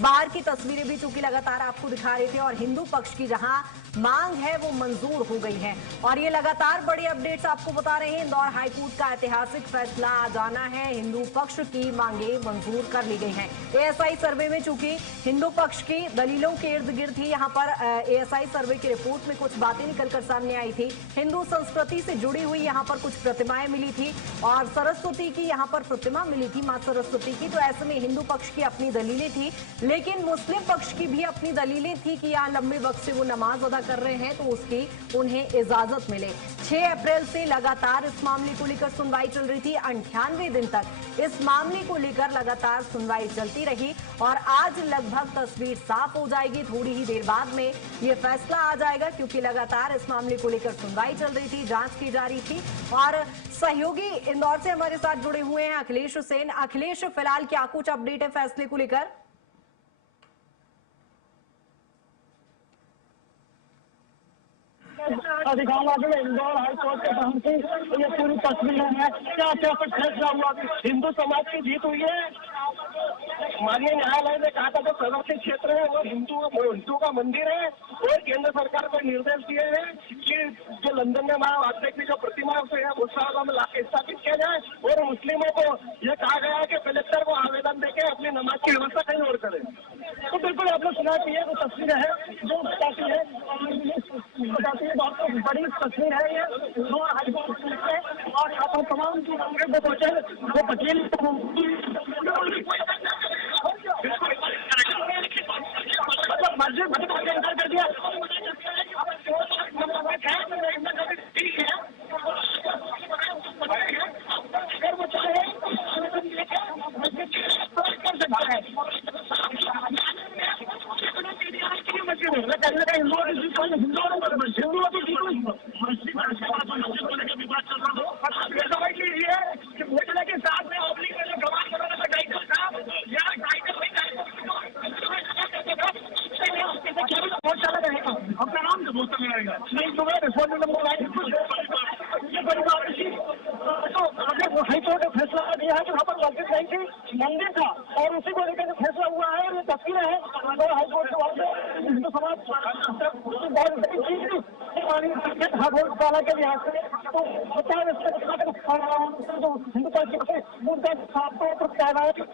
बाहर की तस्वीरें भी चूंकि लगातार आपको दिखा रहे थे और हिंदू पक्ष की जहां मांग है वो मंजूर हो गई है। और ये लगातार बड़ी अपडेट्स आपको बता रहे हैं। इंदौर हाईकोर्ट का ऐतिहासिक फैसला आ जाना है। हिंदू पक्ष की मांगे मंजूर कर ली गई हैं। एएसआई सर्वे में चूंकि हिंदू पक्ष की दलीलों के इर्द गिर्द ही यहाँ पर एएसआई सर्वे की रिपोर्ट में कुछ बातें निकलकर सामने आई थी। हिंदू संस्कृति से जुड़ी हुई यहाँ पर कुछ प्रतिमाएं मिली थी और सरस्वती की यहाँ पर प्रतिमा मिली थी, मां सरस्वती की। तो ऐसे में हिंदू पक्ष की अपनी दलीलें थी, लेकिन मुस्लिम पक्ष की भी अपनी दलीलें थी कि यहाँ लंबे वक्त से वो नमाज अदा कर रहे हैं तो उसकी उन्हें इजाजत मिले। 6 अप्रैल से लगातार इस मामले को लेकर सुनवाई चल रही थी। 98 दिन तक इस मामले को लेकर लगातार सुनवाई चलती रही और आज लगभग तस्वीर साफ हो जाएगी। थोड़ी ही देर बाद में ये फैसला आ जाएगा, क्योंकि लगातार इस मामले को लेकर सुनवाई चल रही थी, जांच की जा रही थी। और सहयोगी इंदौर से हमारे साथ जुड़े हुए हैं अखिलेश हुसैन। अखिलेश, फिलहाल क्या कुछ अपडेट है फैसले को लेकर? दिखाऊंगा कि इंदौर हाईकोर्ट के पहुंची ये पूरी तस्वीरें हैं। क्या क्या कुछ फैसला हुआ? हिंदू समाज की जीत हुई है। माननीय न्यायालय ने कहा था जो संरक्षित क्षेत्र है वो हिंदू का मंदिर है और केंद्र सरकार को निर्देश दिए हैं कि जो लंदन में मां वाजपेयी की जो प्रतिमा है उस साल में लाके स्थापित किया जाए। और मुस्लिमों को यह कहा गया है कि कलेक्टर को आवेदन देके अपनी नमाज की व्यवस्था कहीं और करें। तो बिल्कुल आपने सुना कि ये जो तस्वीरें हैं जो बताती है बहुत बड़ी तस्वीर है ये हाईकोर्ट है। और यहाँ पर तमाम जो वो वकील मस्जिद कर दिया। अगर वो चाहे अपना नाम से बोलता रहेगा तो हाईकोर्ट ने फैसला दिया है कि वहाँ पर मस्जिद नहीं थी, मंदिर था और उसी को लेकर फैसला हुआ है। और ये तस्वीरें हैं और हाईकोर्ट के वहाँ हिंदू समाज घोषणाला के लिहाज से तो हिंदू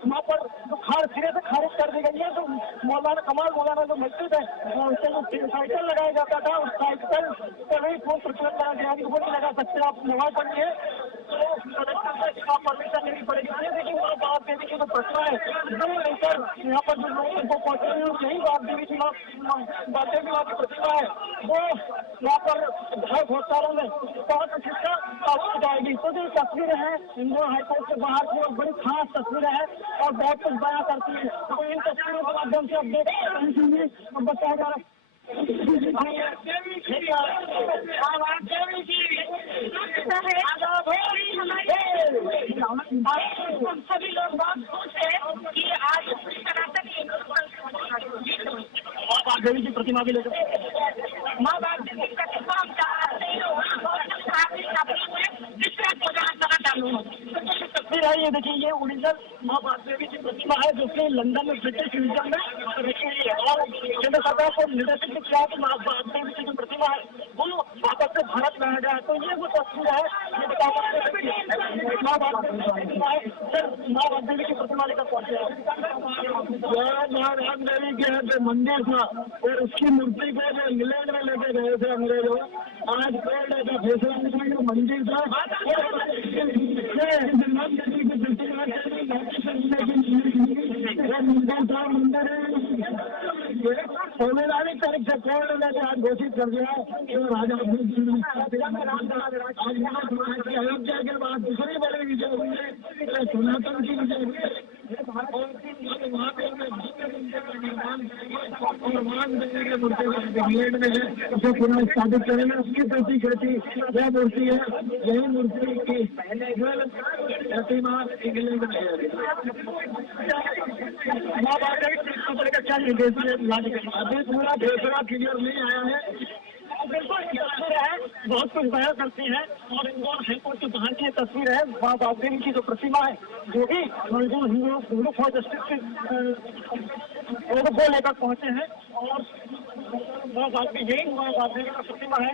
वहाँ पर खार सिरे से खारिज कर दी गई है। तो मौलाना जो मस्जिद है उससे जो साइकिल लगाया जाता था उस साइकिल पर ही फोन प्रचलन लगा दिया कि वो नहीं लगा सकते, आप नमाज पढ़नी है तो परमिशन लेनी पड़ेगी। देखिए वहाँ बात देवी की जो प्रतिमा है एकदम लेकर यहाँ पर जो लोग को पहुंचे हैं यही बात देवी की बात देवी वहाँ की प्रतिमा है वो यहाँ पर घर घोषणाओं में बहुत शिक्षा प्राप्त जाएगी। तो जो तस्वीरें हैं इंदौर हाईकोर्ट के बाहर की बड़ी खास तस्वीरें हैं और बहुत कुछ बयां करती है। तो इन तस्वीरों के माध्यम से अपडेट बताया जा रहा है। सभी लोग बहुत खुश है कि आज माँ देवी की प्रतिमा भी लेकर माँ बाप देवी की प्रतिमा तस्वीर है। ये देखिए ये ओरिजिनल माँ बाप देवी की प्रतिमा है जो कि लंदन में ब्रिटिश म्यूजियम में रखी हुई है। और केंद्र सरकार को निर्देशित किया कि माँ बाप देवी की जो प्रतिमा है वो वापस से भारत लाया गया है। तो ये वो तस्वीर है माँ बाप देवी की प्रतिमा लेकर पहुंचे राम देवी के जो मंदिर था और उसकी मूर्ति को जो इंग्लैंड में लेके गए थे अंग्रेजों, आज का फैसला निकला जो मंदिर था संवैधानिक तारीख से कोर्ट ने आज घोषित कर दिया कि राजा अयोध्या के बाद दूसरी बड़ी विजय हुई है सनातन की विजय हुई है। वहाँ पे इंग्लैंड में है उसे पुनः स्थापित करेंगे। उसकी प्रतीक रहती यह मूर्ति है, यही मूर्ति की प्रतिमा इंग्लैंड में है। क्या निर्देश अभी पूरा फैसला क्लियर नहीं आया है। बिल्कुल तस्वीर है बहुत कुछ बयां करती है। और इंदौर हाईकोर्ट के बाहर की तस्वीर है माँ बाप देवी की जो प्रतिमा है जो भी हिंदू फॉर जस्टिस को लेकर पहुंचे हैं और 9 आदमी का प्रतिमा है